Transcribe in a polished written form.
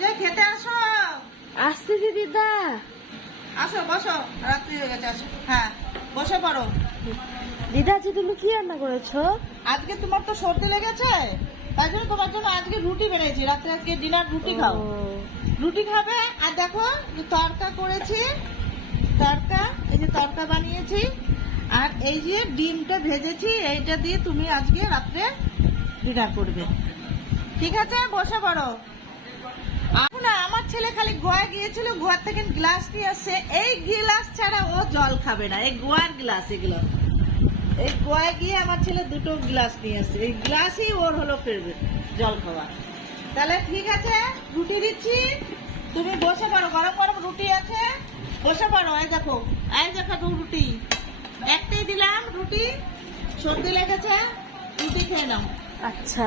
খেতে আসো। আসতেছি দিদা। আসো বসো, রাত্রি হয়ে গেছে, আসো। হ্যাঁ বসে পড়ো। দিদা আজকে তুমি কি রান্না করেছো? আজকে তোমার তো সর্দি লেগেছে, তাই জন্য তোমার জন্য আজকে রুটি বেড়েছি। রাত্রে আজকে ডিনার রুটি খাও। ও, রুটি খাবে। আর দেখো তড়কা করেছি, তড়কা, এই যে তড়কা বানিয়েছি। আর এই যে ডিমটা ভেজেছি, এইটা দিয়ে তুমি আজকে রাত্রে ডিনার করবে। ঠিক আছে, বসে পড়ো। না, আমার ছেলে খালি গোয়া গিয়েছিল, গোয়ার থেকে গ্লাস নিয়ে আসছে। এই গ্লাস ছাড়া ও জল খাবে না। এই গোয়ার গ্লাস, এগুলো এই গোয়ায় গিয়ে আমার ছেলে দুটো গ্লাস নিয়ে আসছে। এই গ্লাসই ওর হলো ফেরবে জল খাওয়া। তাহলে ঠিক আছে, রুটি দিচ্ছি, তুমি বসে পড়ো। গরম গরম রুটি আছে, বসে পড়ো। এই দেখো, এই দেখো দু রুটি, একটাই দিলাম রুটি। সর্দি লেগেছে, রুটি খেয়ে নাও। আচ্ছা।